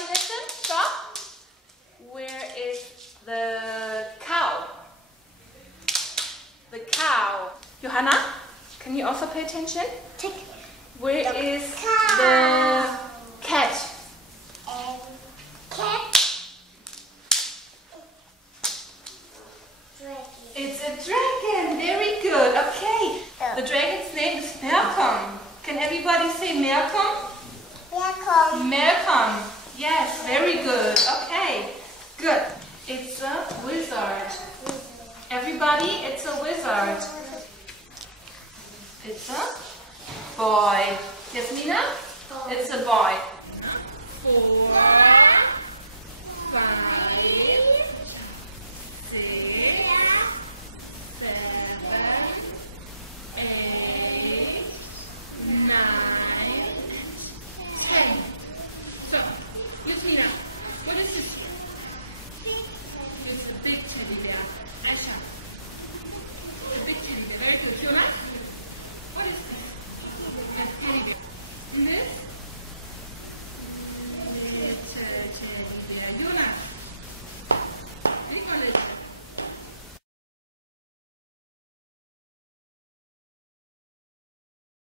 Everybody listen, stop. Where is the cow? The cow. Johanna, can you also pay attention? Tick. Where is cow. the cat? Cat. Dragon. It's a dragon. Very good. Okay. The dragon's name is Malcolm. Can everybody say Malcolm? Welcome. Malcolm. Yes, very good. Okay. Good. It's a wizard. Everybody, it's a wizard. It's a boy. Yasmina? It's a boy.